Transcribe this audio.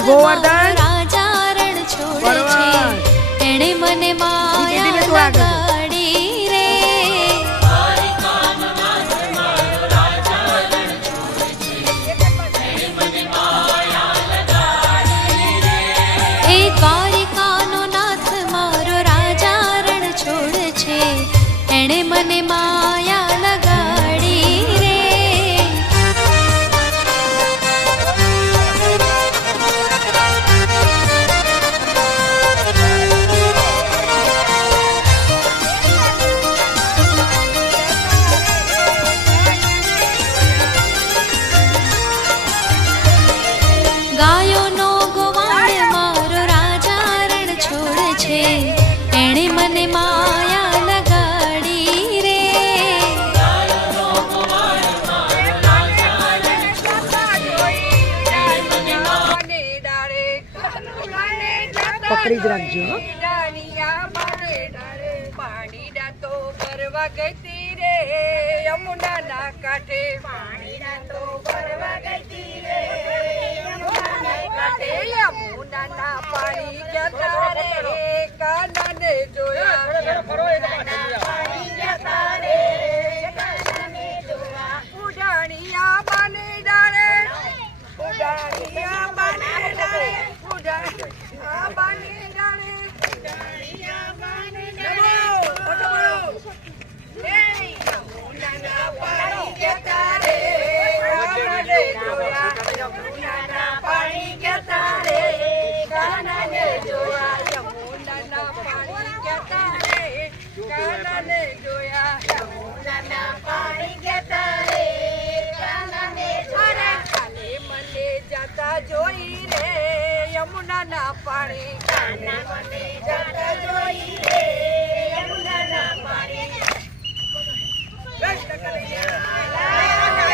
ગોવર્ધન રાજા રણ છોડે છે એણે મને માયા લગાડી રે એ દ્વારિકાનો નાથ મારો રાજા રણ છોડે છે એણે મને માયા લગાડી રે ગાયોનો ગોવાળ મારો રાજા રણ છોડે છે એણે મને માયા લગાડી રે પકડી જ રાખજો હો. પાણીડા તો ભરવા ગઈ રે યમુના ના કાંઠે પાણીડા તો ભરવા ગઈ રે યમુના ના પાણી જતા રે કાનાને જોયા પાણી જતા રે કાનાને જોયા ઉડાણિયા બાને ડાળે ઉડાણિયા બાને ડાળે ઉડાણિયા બાને ડાળે ઉડાણિયા બાને ડાળે યમુના પાણી જતા રે કાનાને જોયા યમુના પાણી જતા રે કાનાને જોયા યમુના પાણી જતા રે કાનાને જોયા યમુના પાણી જતા રે કાનાને જોયા કાલે મને જતા જોઈ રે યમુના પાણી કાલે મને જતા જોઈ રે યમુના પાણી કૃષ્ણ કનૈયા